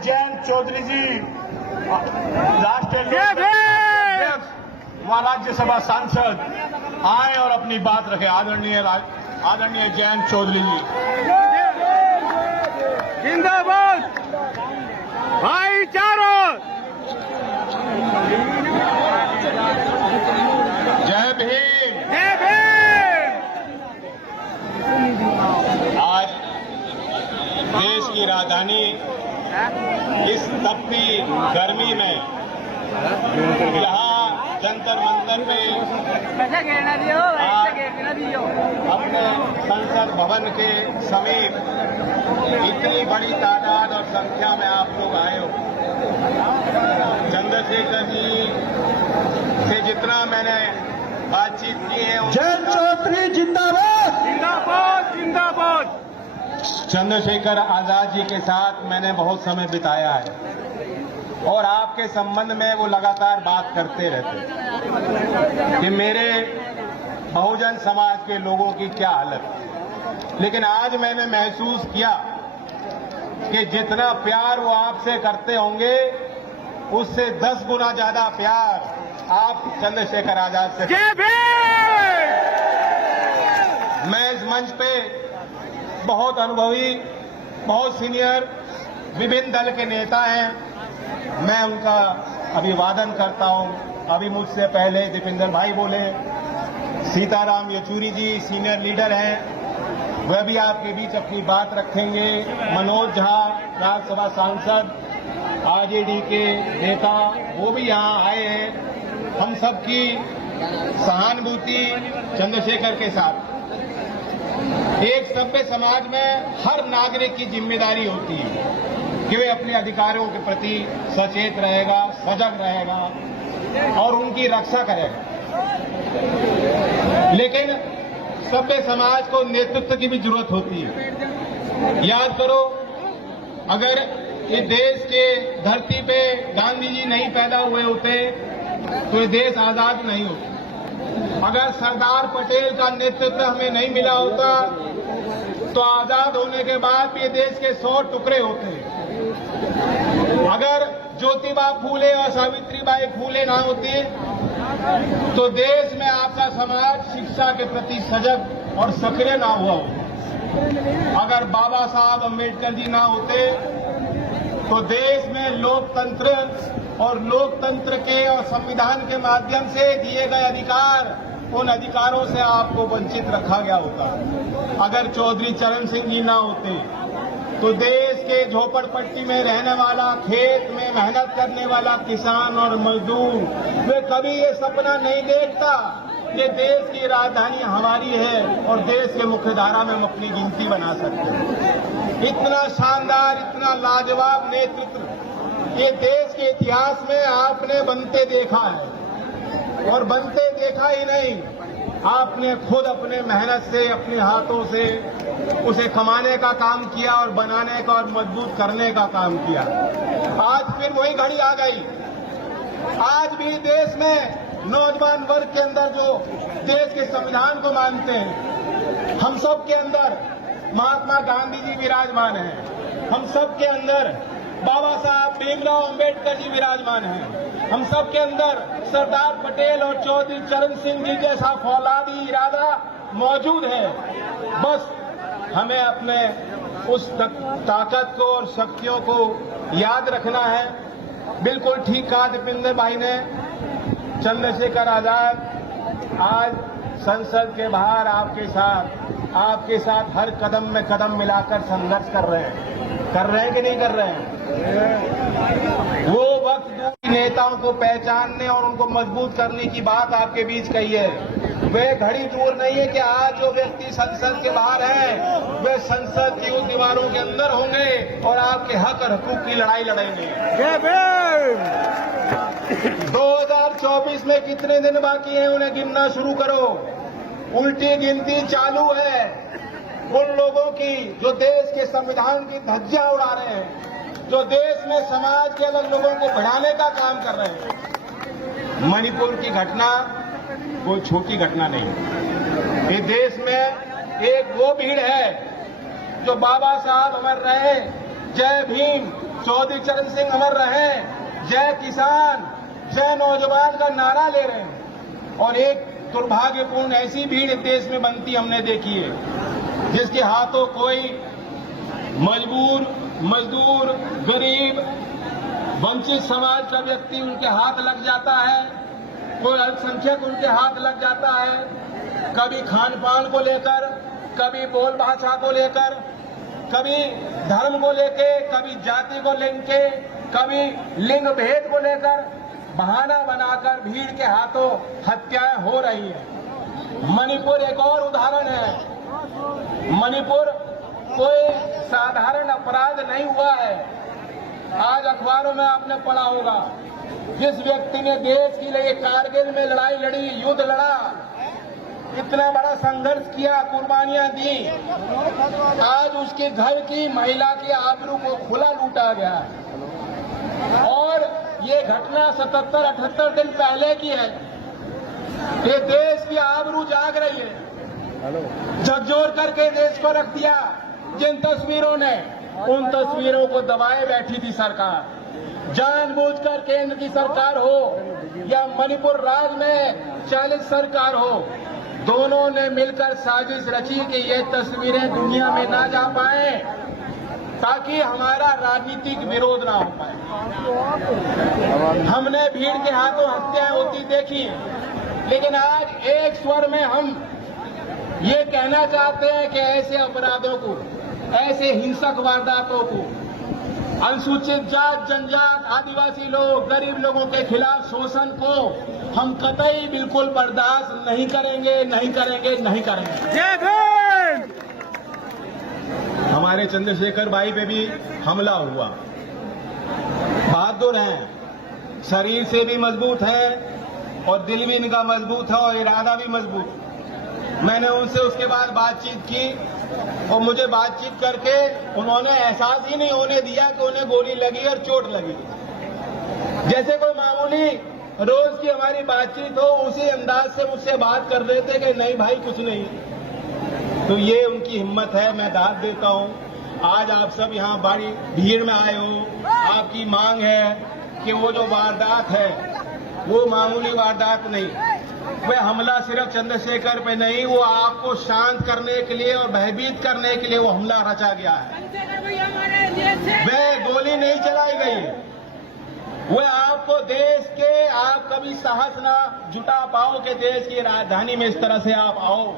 जयंत चौधरी जी राष्ट्रीय अध्यक्ष व राज्यसभा सांसद आए और अपनी बात रखे। आदरणीय जयंत चौधरी जी जिंदाबाद भाईचारा। जय भीम। जय भीम। आज देश की राजधानी इस तपती गर्मी में यहाँ जंतर मंतर पे अपने संसद भवन के समीप इतनी बड़ी तादाद और संख्या में आप लोग आए हो। चंद्रशेखर जी से जितना मैंने बातचीत की है, जयंत चौधरी जिंदाबाद। जिंदाबाद जिंदाबाद। चंद्रशेखर आजाद जी के साथ मैंने बहुत समय बिताया है और आपके संबंध में वो लगातार बात करते रहते कि मेरे बहुजन समाज के लोगों की क्या हालत है। लेकिन आज मैंने महसूस किया कि जितना प्यार वो आपसे करते होंगे उससे 10 गुना ज्यादा प्यार आप चंद्रशेखर आजाद से। जय भीम। मैं इस मंच पे बहुत अनुभवी, बहुत सीनियर विभिन्न दल के नेता हैं, मैं उनका अभिवादन करता हूं। अभी मुझसे पहले दीपेंद्र भाई बोले, सीताराम येचुरी जी सीनियर लीडर हैं, वह भी आपके बीच अपनी बात रखेंगे। मनोज झा राज्यसभा सांसद, आरजेडी के नेता, वो भी यहां आए हैं। हम सबकी सहानुभूति चंद्रशेखर के साथ। एक सभ्य समाज में हर नागरिक की जिम्मेदारी होती है कि वे अपने अधिकारों के प्रति सचेत रहेगा, सजग रहेगा और उनकी रक्षा करेगा। लेकिन सभ्य समाज को नेतृत्व की भी जरूरत होती है। याद करो, अगर इस देश के धरती पे गांधी जी नहीं पैदा हुए होते तो ये देश आजाद नहीं होता। अगर सरदार पटेल का नेतृत्व हमें नहीं मिला होता तो आजाद होने के बाद भी ये देश के 100 टुकड़े होते। अगर ज्योतिबा फूले और सावित्रीबाई फूले ना होती तो देश में आपका समाज शिक्षा के प्रति सजग और सक्रिय ना हुआ होता। अगर बाबा साहब अम्बेडकर जी ना होते तो देश में लोकतंत्र और लोकतंत्र के और संविधान के माध्यम से दिए गए अधिकार, उन अधिकारों से आपको वंचित रखा गया होता। अगर चौधरी चरण सिंह जी ना होते तो देश के झोपड़पट्टी में रहने वाला, खेत में मेहनत करने वाला किसान और मजदूर, वे कभी ये सपना नहीं देखता कि देश की राजधानी हमारी है और देश के मुख्यधारा में हम अपनी गिनती बना सकते हैं। इतना शानदार, इतना लाजवाब नेतृत्व ये देश के इतिहास में आपने बनते देखा है। और बनते देखा ही नहीं, आपने खुद अपने मेहनत से, अपने हाथों से उसे कमाने का काम किया और बनाने का और मजबूत करने का काम किया। आज फिर वही घड़ी आ गई। आज भी देश में नौजवान वर्ग के अंदर जो देश के संविधान को मानते हैं, हम सब के अंदर महात्मा गांधी जी विराजमान हैं, हम सब के अंदर बाबा साहब भीमराव अम्बेडकर जी विराजमान हैं, हम सब के अंदर सरदार पटेल और चौधरी चरण सिंह जी जैसा फौलादी इरादा मौजूद है। बस हमें अपने उस ताकत को और शक्तियों को याद रखना है। बिल्कुल ठीक कहा दीपेंद्र भाई ने, चंद्रशेखर आजाद आज संसद के बाहर आपके साथ हर कदम में कदम मिलाकर संघर्ष कर रहे हैं कि नहीं कर रहे हैं? वो वक्त नेताओं को पहचानने और उनको मजबूत करने की बात आपके बीच कही है। वे घड़ी दूर नहीं है कि आज जो व्यक्ति संसद के बाहर हैं, वे संसद की उन दीवारों के अंदर होंगे और आपके हक और हकूक की लड़ाई लड़ेंगे। 2024 में कितने दिन बाकी हैं, उन्हें गिनना शुरू करो। उल्टी गिनती चालू है उन लोगों की जो देश के संविधान की धज्जियां उड़ा रहे हैं, जो देश में समाज के अलग लोगों को बढ़ाने का काम कर रहे हैं। मणिपुर की घटना कोई छोटी घटना नहीं। इस देश में एक वो भीड़ है जो बाबा साहब अमर रहे, जय भीम, चौधरी चरण सिंह अमर रहे, जय किसान, जय नौजवान का नारा ले रहे हैं। और एक दुर्भाग्यपूर्ण ऐसी भीड़ देश में बनती हमने देखी है जिसके हाथों कोई मजदूर, गरीब, वंचित समाज का व्यक्ति उनके हाथ लग जाता है, कोई अल्पसंख्यक उनके हाथ लग जाता है, कभी खान पान को लेकर, कभी बोल भाषा को लेकर, कभी धर्म को लेके, कभी जाति को लेके, कभी लिंग भेद को लेकर बहाना बनाकर भीड़ के हाथों हत्याएं हो रही हैं। मणिपुर एक और उदाहरण है। मणिपुर कोई साधारण अपराध नहीं हुआ है। आज अखबारों में आपने पढ़ा होगा, जिस व्यक्ति ने देश के लिए कारगिल में लड़ाई लड़ी, युद्ध लड़ा, इतना बड़ा संघर्ष किया, कुर्बानियां दी, आज उसके घर की महिला की आबरू को खुला लूटा गया। और ये घटना 77-78 दिन पहले की है। ये देश की आबरू जाग रही है। झकझोर करके देश को रख दिया। जिन तस्वीरों ने, उन तस्वीरों को दबाए बैठी थी सरकार। जानबूझकर केंद्र की सरकार हो या मणिपुर राज्य में चालित सरकार हो, दोनों ने मिलकर साजिश रची कि ये तस्वीरें दुनिया में ना जा पाए, ताकि हमारा राजनीतिक विरोध ना हो पाए। हमने भीड़ के हाथों हत्याएं होती देखी, लेकिन आज एक स्वर में हम ये कहना चाहते हैं कि ऐसे अपराधों को, ऐसे हिंसक वारदातों को, अनुसूचित जात, जनजात, आदिवासी लोग, गरीब लोगों के खिलाफ शोषण को हम कतई बिल्कुल बर्दाश्त नहीं करेंगे, नहीं करेंगे, नहीं करेंगे। जय भीम। हमारे चंद्रशेखर भाई पे भी हमला हुआ। बहादुर हैं, शरीर से भी मजबूत हैं और दिल भी इनका मजबूत है और इरादा भी मजबूत। मैंने उनसे उसके बाद बातचीत की और मुझे बातचीत करके उन्होंने एहसास ही नहीं होने दिया कि उन्हें गोली लगी और चोट लगी। जैसे कोई मामूली रोज की हमारी बातचीत हो, उसी अंदाज से मुझसे बात कर रहे थे कि नहीं भाई कुछ नहीं। तो ये उनकी हिम्मत है, मैं दाद देता हूं। आज आप सब यहाँ बड़ी भीड़ में आए हो, आपकी मांग है कि वो जो वारदात है वो मामूली वारदात नहीं, वह हमला सिर्फ चंद्रशेखर पे नहीं, वो आपको शांत करने के लिए और भयभीत करने के लिए वो हमला रचा गया है। वह गोली नहीं चलाई गई, वह आपको देश के, आप कभी साहस ना जुटा पाओ कि देश की राजधानी में इस तरह से आप आओ।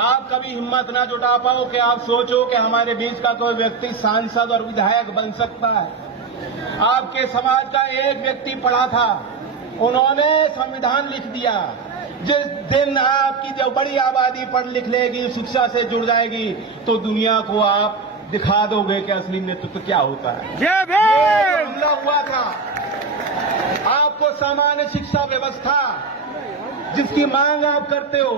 आप कभी हिम्मत ना जुटा पाओ कि आप सोचो कि हमारे बीच का कोई व्यक्ति सांसद और विधायक बन सकता है। आपके समाज का एक व्यक्ति पढ़ा था, उन्होंने संविधान लिख दिया। जिस दिन आपकी जब बड़ी आबादी पढ़ लिख लेगी, शिक्षा से जुड़ जाएगी, तो दुनिया को आप दिखा दोगे कि असली नेतृत्व क्या होता है। जय भीम। हमला हुआ था, आपको सामान्य शिक्षा व्यवस्था जिसकी मांग आप करते हो,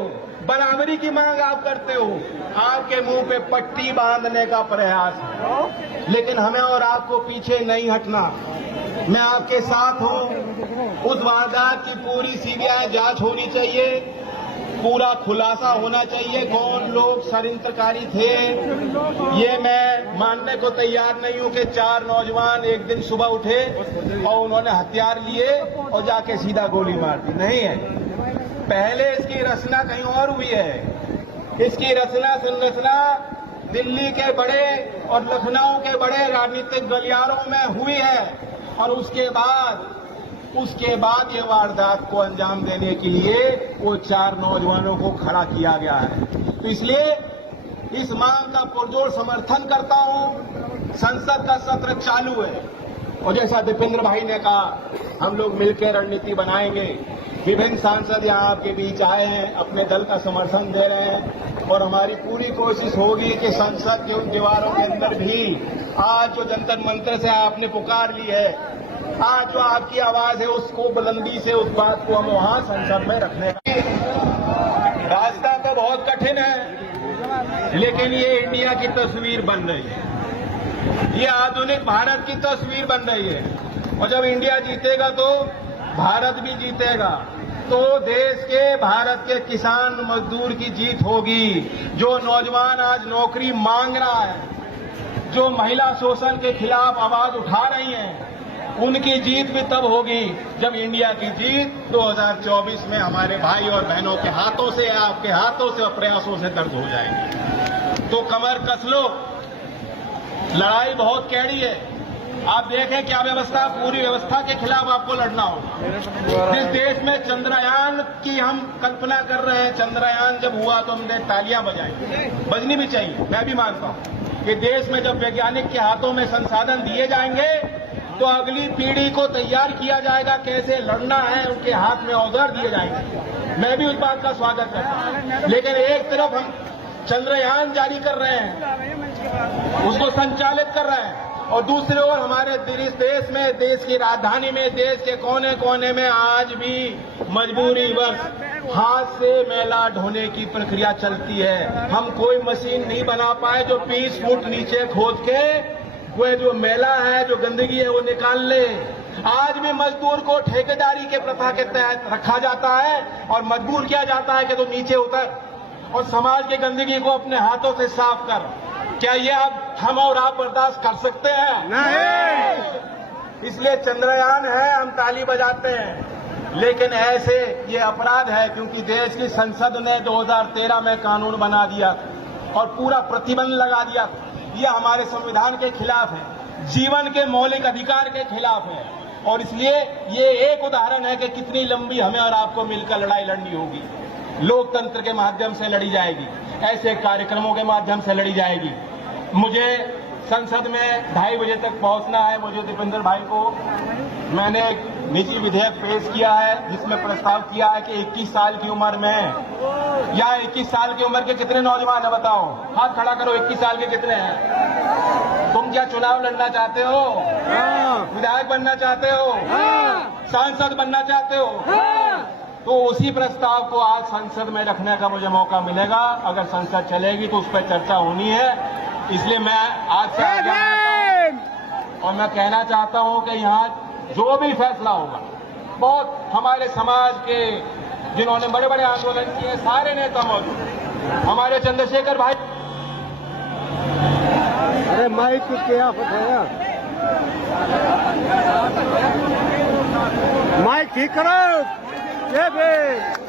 बराबरी की मांग आप करते हो, आपके मुंह पे पट्टी बांधने का प्रयास है। लेकिन हमें और आपको पीछे नहीं हटना। मैं आपके साथ हूं। उस वारदात की पूरी सीबीआई जांच होनी चाहिए, पूरा खुलासा होना चाहिए, कौन लोग षड्यंत्रकारी थे। ये मैं मानने को तैयार नहीं हूं कि 4 नौजवान एक दिन सुबह उठे और उन्होंने हथियार लिए और जाके सीधा गोली मार दी। नहीं है, पहले इसकी रचना कहीं और हुई है। इसकी रचना संरचना दिल्ली के बड़े और लखनऊ के बड़े राजनीतिक गलियारों में हुई है और उसके बाद ये वारदात को अंजाम देने के लिए वो 4 नौजवानों को खड़ा किया गया है। तो इसलिए इस मांग का पुरजोर समर्थन करता हूं। संसद का सत्र चालू है और जैसा दीपेंद्र भाई ने कहा, हम लोग मिलकर रणनीति बनाएंगे। विभिन्न सांसद यहाँ आपके बीच आए हैं, अपने दल का समर्थन दे रहे हैं और हमारी पूरी कोशिश होगी कि संसद के उन दीवारों के अंदर भी आज जो जंतर मंतर से आपने पुकार ली है, आज जो आपकी आवाज है, उसको बुलंदी से उस बात को हम वहां संसद में रखने का रास्ता तो बहुत कठिन है, लेकिन ये इंडिया की तस्वीर बन रही है, ये आधुनिक भारत की तस्वीर बन रही है। और जब इंडिया जीतेगा तो भारत भी जीतेगा। तो देश के, भारत के किसान मजदूर की जीत होगी। जो नौजवान आज नौकरी मांग रहा है, जो महिला शोषण के खिलाफ आवाज उठा रही हैं, उनकी जीत भी तब होगी जब इंडिया की जीत 2024 में हमारे भाई और बहनों के हाथों से, आपके हाथों से और प्रयासों से दर्ज हो जाएगी। तो कमर कस लो, लड़ाई बहुत कैड़ी है। आप देखें क्या व्यवस्था, पूरी व्यवस्था के खिलाफ आपको लड़ना होगा। जिस देश में चंद्रयान की हम कल्पना कर रहे हैं, चंद्रयान जब हुआ तो हमने तालियां बजाई, बजनी भी चाहिए, मैं भी मानता हूं कि देश में जब वैज्ञानिक के हाथों में संसाधन दिए जाएंगे तो अगली पीढ़ी को तैयार किया जाएगा, कैसे लड़ना है, उनके हाथ में औजार दिए जाएंगे। मैं भी उस बात का स्वागत करता हूं। लेकिन एक तरफ हम चंद्रयान जारी कर रहे हैं, उसको संचालित कर रहे हैं, और दूसरी ओर हमारे देश में, देश की राजधानी में, देश के कोने कोने में आज भी मजबूरी वश हाथ से मैला ढोने की प्रक्रिया चलती है। हम कोई मशीन नहीं बना पाए जो 20 फुट नीचे खोद के वो जो मैला है, जो गंदगी है, वो निकाल ले। आज भी मजदूर को ठेकेदारी के प्रथा के तहत रखा जाता है और मजबूर किया जाता है कि तुम नीचे उतर और समाज की गंदगी को अपने हाथों से साफ कर। क्या ये अब हम और आप बर्दाश्त कर सकते हैं? नहीं। इसलिए चंद्रयान है, हम ताली बजाते हैं, लेकिन ऐसे ये अपराध है क्योंकि देश की संसद ने 2013 में कानून बना दिया और पूरा प्रतिबंध लगा दिया। यह हमारे संविधान के खिलाफ है, जीवन के मौलिक अधिकार के खिलाफ है, और इसलिए ये एक उदाहरण है कि कितनी लंबी हमें और आपको मिलकर लड़ाई लड़नी होगी। लोकतंत्र के माध्यम से लड़ी जाएगी, ऐसे कार्यक्रमों के माध्यम से लड़ी जाएगी। मुझे संसद में 2:30 बजे तक पहुंचना है। मुझे दीपेंद्र भाई को मैंने एक निजी विधेयक पेश किया है जिसमें प्रस्ताव किया है कि 21 साल की उम्र में, या 21 साल की उम्र के कितने नौजवान है बताओ, हाथ खड़ा करो, 21 साल के कितने हैं? तुम क्या चुनाव लड़ना चाहते हो? विधायक बनना चाहते हो? सांसद बनना चाहते हो? तो उसी प्रस्ताव को आज संसद में रखने का मुझे मौका मिलेगा। अगर संसद चलेगी तो उस पर चर्चा होनी है। इसलिए मैं आज से और मैं कहना चाहता हूं कि यहाँ जो भी फैसला होगा, बहुत हमारे समाज के जिन्होंने बड़े बड़े आंदोलन किए, सारे नेता मौजूद, हमारे चंद्रशेखर भाई। अरे माइक क्या बताया, माइक ठीक करो। जय भीम।